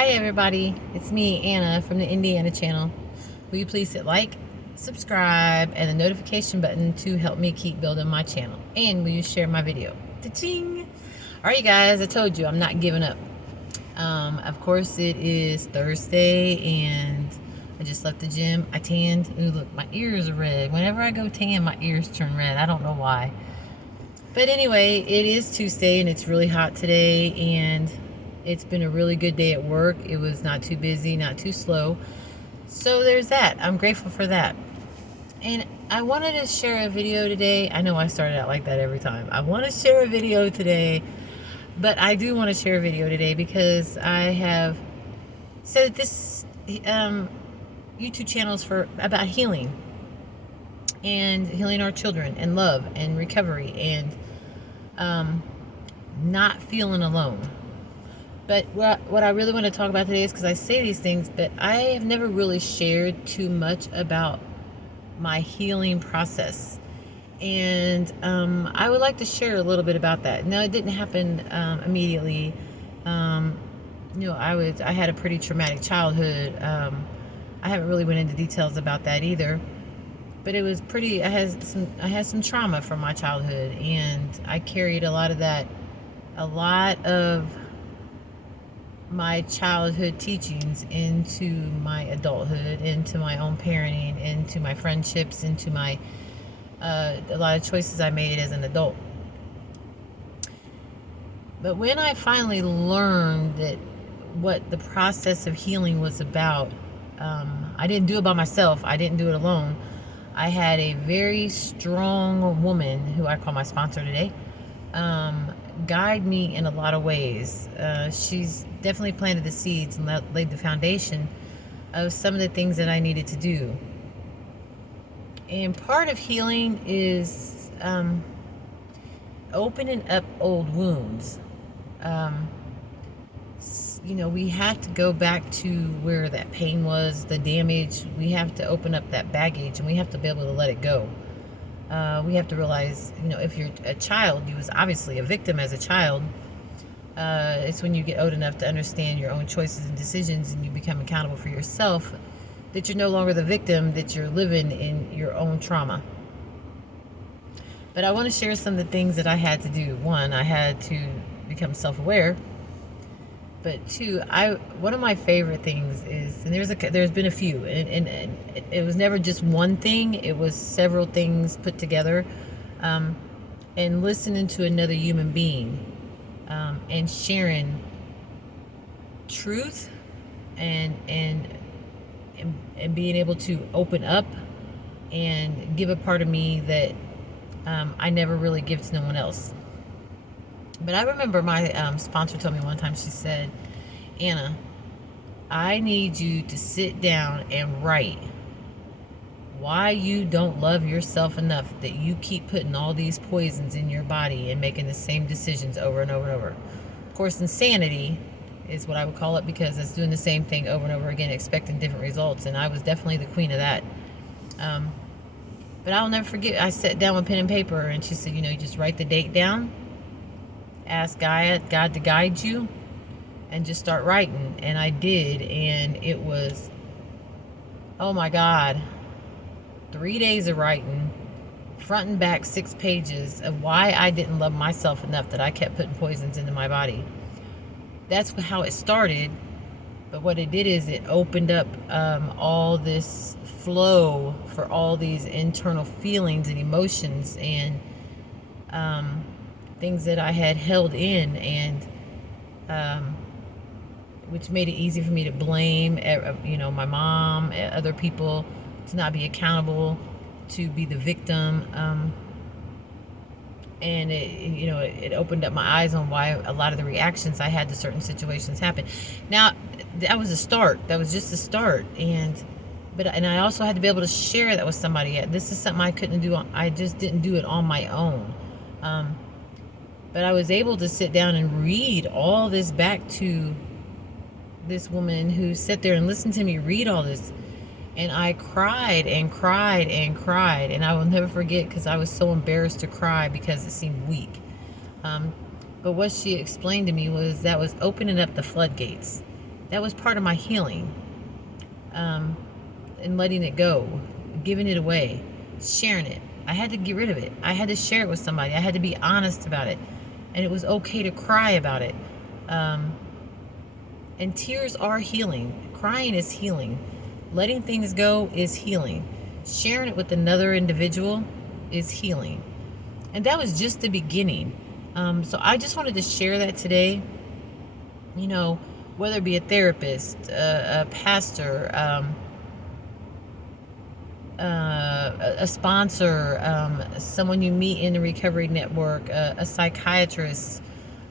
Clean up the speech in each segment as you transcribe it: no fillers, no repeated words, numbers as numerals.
Hi everybody, it's me, Anna, from the Indiana channel. Will you please hit like, subscribe, and the notification button to help me keep building my channel? And will you share my video? Ta-ching! Alright you guys, I told you I'm not giving up. Of course it is Thursday and I just left the gym. I tanned. Ooh, look, my ears are red. Whenever I go tan, my ears turn red. I don't know why. But anyway, it is Tuesday and it's really hot today, and it's been a really good day at work. It was not too busy, not too slow. So there's that. I'm grateful for that. And I wanted to share a video today. I know I started out like that every time. I want to share a video today, but I do want to share a video today because I have said that this YouTube channel is for about healing and healing our children and love and recovery and not feeling alone. But what I really want to talk about today is because I say these things, but I have never really shared too much about my healing process. And I would like to share a little bit about that. Now, it didn't happen immediately. I had a pretty traumatic childhood. I haven't really went into details about that either. But it was pretty. I had some trauma from my childhood, and I carried a lot of my childhood teachings into my adulthood, into my own parenting, into my friendships, into my a lot of choices I made as an adult. But when I finally learned that what the process of healing was about, I didn't do it by myself. I didn't do it alone. I had a very strong woman, who I call my sponsor today, guide me in a lot of ways. She's definitely planted the seeds and laid the foundation of some of the things that I needed to do. And part of healing is opening up old wounds. We have to go back to where that pain was, the damage. We have to open up that baggage, and we have to be able to let it go. We have to realize, if you're a child, you was obviously a victim as a child. It's when you get old enough to understand your own choices and decisions, and you become accountable for yourself, that you're no longer the victim, that you're living in your own trauma. But I want to share some of the things that I had to do. One, I had to become self-aware. But two, one of my favorite things is, and there's been a few, and it was never just one thing. It was several things put together, and listening to another human being, and sharing truth, and being able to open up and give a part of me that I never really give to no one else. But I remember my sponsor told me one time, she said, Anna, I need you to sit down and write why you don't love yourself enough that you keep putting all these poisons in your body and making the same decisions over and over and over. Of course, insanity is what I would call it, because it's doing the same thing over and over again, expecting different results. And I was definitely the queen of that. But I'll never forget, I sat down with pen and paper, and she said, you just write the date down, ask God to guide you, and just start writing. And I did, and it was, oh my God, 3 days of writing, front and back 6 pages of why I didn't love myself enough that I kept putting poisons into my body. That's how it started. But what it did is it opened up all this flow for all these internal feelings and emotions and things that I had held in, and which made it easy for me to blame, my mom, other people, to not be accountable, to be the victim. And it opened up my eyes on why a lot of the reactions I had to certain situations happened. Now, that was a start. That was just a start. And I also had to be able to share that with somebody. This is something I couldn't do. I just didn't do it on my own. But I was able to sit down and read all this back to this woman who sat there and listened to me read all this. And I cried and cried and cried. And I will never forget, because I was so embarrassed to cry because it seemed weak. But what she explained to me was that was opening up the floodgates. That was part of my healing, and letting it go, giving it away, sharing it. I had to get rid of it. I had to share it with somebody. I had to be honest about it, and it was okay to cry about it. And tears are healing. Crying is healing. Letting things go is healing. Sharing it with another individual is healing. And that was just the beginning. So I just wanted to share that today. You know, whether it be a therapist, a pastor, a sponsor, someone you meet in the recovery network, a psychiatrist,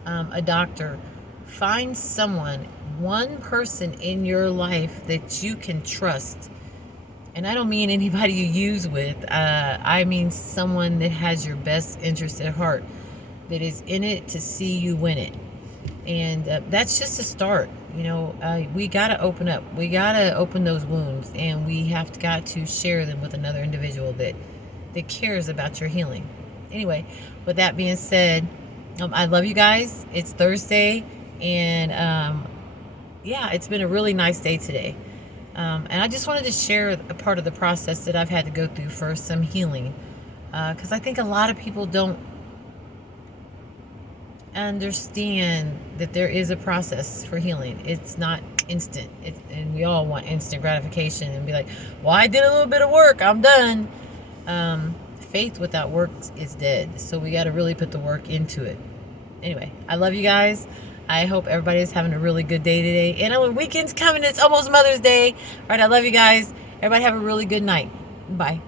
a doctor. Find someone, one person in your life that you can trust. And I don't mean anybody you use with. I mean someone that has your best interest at heart, that is in it to see you win it. And that's just a start. You know, we got to open up. We got to open those wounds, and we have got to share them with another individual that cares about your healing. Anyway, with that being said, I love you guys. It's Thursday, and yeah, it's been a really nice day today. And I just wanted to share a part of the process that I've had to go through for some healing, because I think a lot of people don't understand that there is a process for healing. It's not instant. And we all want instant gratification and be like, well, I did a little bit of work, I'm done. Faith without work is dead. So we got to really put the work into it. Anyway, I love you guys. I hope everybody is having a really good day today. And our weekend's coming. It's almost Mother's Day. All right, I love you guys. Everybody have a really good night. Bye.